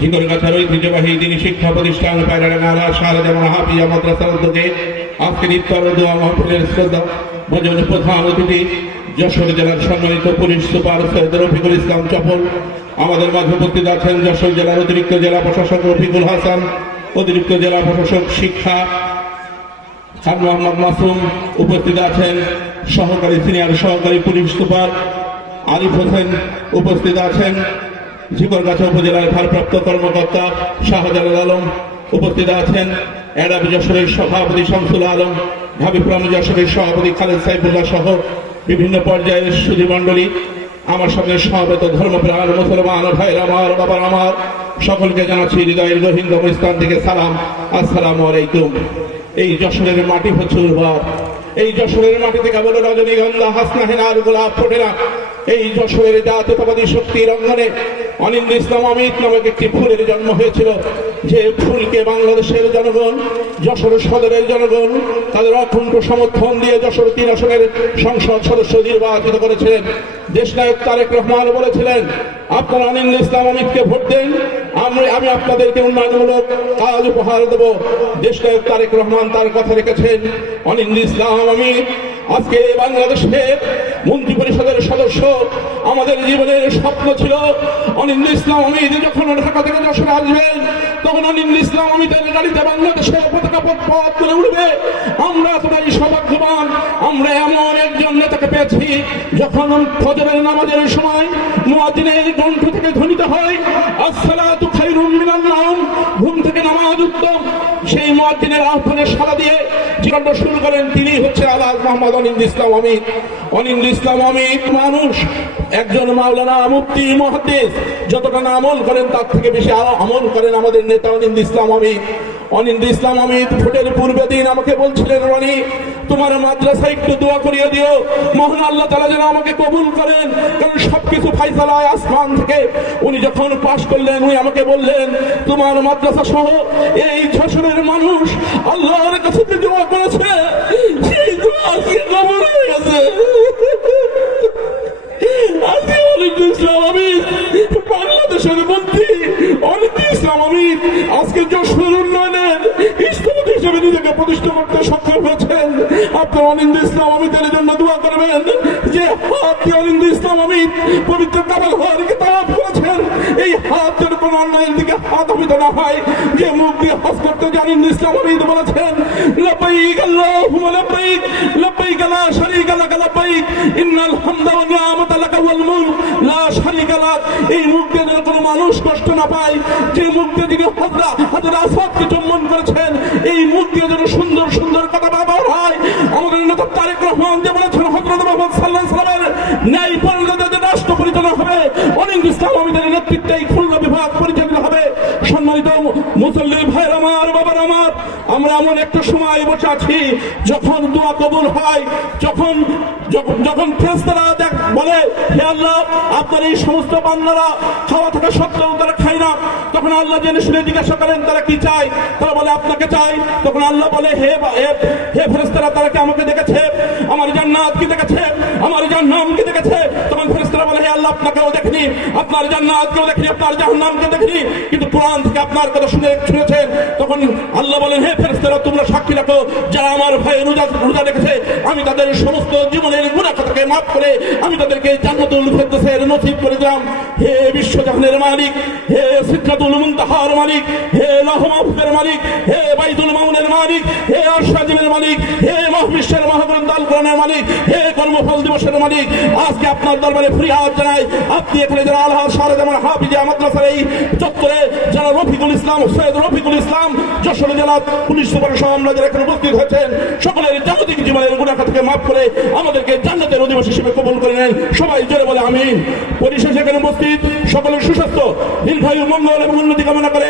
ঝিকরগাছার ঐতিহ্যবাহী দিনী শিক্ষা প্রতিষ্ঠান পায়রাডাঙ্গা শারদা হাফিজা মাদ্রাসার উদ্যোগে আজকের ইফতার ও দোয়া মাহফিলের শ্রদ্ধা ভজন প্রধান অতিথি যশোর জেলার সম্মানিত পুলিশ সুপার সৈয়দ রফিকুল ইসলাম চপল, আমাদের মাঝে উপস্থিত আছেন যশোর জেলার অতিরিক্ত জেলা প্রশাসক রফিকুল হাসান, অতিরিক্ত জেলা প্রশাসক শিক্ষা খান মোহাম্মদ মাসুম, উপস্থিত আছেন সহকারী সিনিয়র সহকারী পুলিশ সুপার আরিফ হোসেন, উপস্থিত আছেন ঝিকরগাছা উপজেলার ভারপ্রাপ্ত কর্মকর্তা শাহজালাল আলম, উপস্থিত আছেন এডাবি যশোরের সভাপতি শামসুল আলম, ঢাবিপুরাম যশোরের সভাপতি খালেদ সাইফুল্লাহ সহ বিভিন্ন পর্যায়ের সুধীমণ্ডলী, আমার সঙ্গে সমবেত ধর্মপ্রাণ মুসলমান ভাই আমার বাবার আমার সকলকে জানাচ্ছি হৃদয়ের গহীনতম স্থান থেকে সালাম, আসসালামু আলাইকুম। এই যশোরের মাটি হচ্ছে উর্বর, এই যশোরের মাটিতে কেবল রজনীগন্ধা হাসনাহেনা আর গোলাপ ফোটে না। এই যশোরের জাতীয়তাবাদী শক্তির অঙ্গনে অনিন্দ্য ইসলাম অমিত নামক একটি ফুলের জন্ম হয়েছিল, যে ফুলকে বাংলাদেশের জনগণ, যশোর সদরের জনগণ তাদের অখণ্ড সমর্থন দিয়ে যশোর 3 আসনের সংসদ সদস্য নির্বাচিত করেছিলেন। দেশনায়ক তারেক রহমান বলেছিলেন, আপনারা অনিন্দ্য ইসলাম অমিতকে ভোট দেন, আমি আপনাদেরকে উন্নয়নমূলক কাজ উপহার দেব। দেশনায়ক তারেক রহমান তার কথা রেখেছেন। অনিন্দ্য ইসলাম অমিত আজকে বাংলাদেশের মন্ত্রী পরিষদের সদস্য। আমাদের জীবনের স্বপ্ন ছিল অনিন্দ্য ইসলাম অমিত যখন ঢাকা থেকে যশোরে আসবেন, তখন অনিন্দ্য ইসলাম অমিতের গাড়িতে বাংলাদেশের পতাকা পথ করে উঠবে। আমরা এতটাই সৌভাগ্যবান, আমরা এমন একজন নেতাকে পেয়েছি, যখন ফজরের নামাজের সময় মুয়াজ্জিনের কণ্ঠ থেকে ধ্বনিত হয় আসসালাতু খায়রুম মিনান নাওম, ঘুম থেকে নামাজ উত্তম, সেই মুয়াজ্জিনের আহ্বানে সাড়া দিয়ে জীবন শুরু করেন তিনি হচ্ছে আলহাজ মোহাম্মদ অনিন্দ্য ইসলাম অমিত। অনিন্দ্য ইসলাম অমিত মানুষ একজন মাওলানা মুফতি মুহাদ্দিস, যতটা না আমল করেন তার থেকে বেশি আমল করেন আমাদের নেতা অনিন্দ্য ইসলাম অমিত। অনিন্দ্য ইসলাম অমিত ভোটের পূর্বে দিন আমাকে বলছিলেন, রনি তোমার মাদ্রাসায় একটু দোয়া করিয়ে দিও, মহান আল্লাহ তাআলা যেন আমাকে কবুল করেন, কারণ সবকিছু ফায়সালা আসমান থেকে। উনি যখন পাশ করলেন, উনি আমাকে বললেন, তোমার মাদ্রাসা সহ এই যশোরের মানুষ আল্লাহর কাছে দোয়া করেছে, সেই দোয়া আজকে কবুল হয়ে গেছে। আজকে অনিন্দ্য ইসলাম অমিত বাংলাদেশের মন্ত্রী, অনিন্দ্য ইসলাম অমিত আজকে যশোর উন্নয়নের স্থপতি হিসেবে নিজেকে প্রতিষ্ঠা করতে সক্ষম হয়েছেন। আপনার অনিন্দ্য ইসলাম অমিতের জন্য দোয়া করবেন, যে হাত দিয়ে অনিন্দ্য ইসলাম অমিত পবিত্র কাবা ঘরকে তাওয়াফ করেছেন, এই হাত যেন কোনো অন্যায়ের দিকে হাত অমিত না হয়। যে মুখ দিয়ে হজ করতে অনিন্দ্য ইসলাম অমিত বলেছেন, লাব্বাইক আল্লাহুম্মা লাব্বাইক, লাব্বাইক লা শারীকা লাক লাব্বাইক, ইন্নাল হামদা ওয়া নি'মাতা লাকা ওয়াল মুলক লা শারীকা লাক। এই মুখ দিয়ে যেন কোনো মানুষ কষ্ট না পায়, যে মুখ দিয়ে যিনি হাজরা আসাদকে চুম্বন করেছেন, এই মুখ দিয়ে যেন সুন্দর সুন্দর কথা ব্যবহার হয়। আমাদের নেতা তারেক রহমান যে বলেছেন, হযরত মুহাম্মদ সাল্লাল্লাহু আলাইহি ওয়াসাল্লামের ন্যায় পরিচালিত রাষ্ট্র পরিচালনা হবে, অনিন্দ্য ইসলাম অমিতের নেতৃত্বে এই খুলনা বিভাগ পরিচালিত হবে। সম্মানিত মুসল্লি ভাইরা আমার, বাবার আমার, আমরা এমন একটা সময় বসে আছি যখন দোয়া কবুল হয়, যখন যখন ফেরেশতারা বলে, হে আল্লাহ আপনার এই সমস্ত বান্দারা খাওয়া থাকা সত্ত্বেও তারা খায় না, তখন আল্লাহ জেনে শুনে জিজ্ঞাসা করেন তারা কি চায়, তারা বলে আপনাকে চাই। তখন আল্লাহ বলে, হে ফেরেশতারা তারা কি আমাকে দেখেছে, আমার জান্নাত কি দেখেছে, আমার জাহান্নাম কি দেখেছে? তখন ফেরেশতারা বলে, হে আল্লাহ আপনাকেও দেখনি, আপনার জান্নাতকেও দেখনি, আপনার জাহান্নামকে দেখনি, কিন্তু কোরআন থেকে আপনার কথা শুনেছেন। তখন আল্লাহ বলেন, হে ফেরেশতারা তোমরা সাক্ষী রাখো, যারা আমার ভাই রোজা রেখেছে আমি তাদের সমস্ত জীবনের গুনাহ খাতাকে মাফ করে আমি তাদেরকে জান্নাতুল ফেরদৌসের নসিব করে দিলাম। হে বিশ্বজাহানের মালিক, হে সিদরাতুল মুনতাহার মালিক, হে লাউহ মাহফুজের মালিক, হে বাইতুল মামুনের মালিক, হে আরশাজিমের মালিক, হে মহাবিশ্বের মহাগ্রন্থ আল কোরআনের মালিক, হে কর্মফল দিবসের মালিক, আজকে আপনার দরবারে ফরিয়াদ জানাই, আপনি এখানে যারা আলহাজ শারদা হাফিজা মাদ্রাসার এই চত্বরে যারা রফিকুল ইসলাম সৈয়দ রফিকুল ইসলাম যশোর জেলা পুলিশ সুপার সহ আমরা যারা এখানে উপস্থিত হয়েছেন, সকলের জাগতিক জীবনের গুনাহ থেকে মাফ করে আমাদেরকে জান্নাতের অধিবাসী হিসেবে কবুল করে নেন। সবাই জোরে বলে আমিন। পরিশেষে এখানে উপস্থিত সকলের সুস্বাস্থ্য, দীর্ঘায়ু, মঙ্গল এবং উন্নতি কামনা করে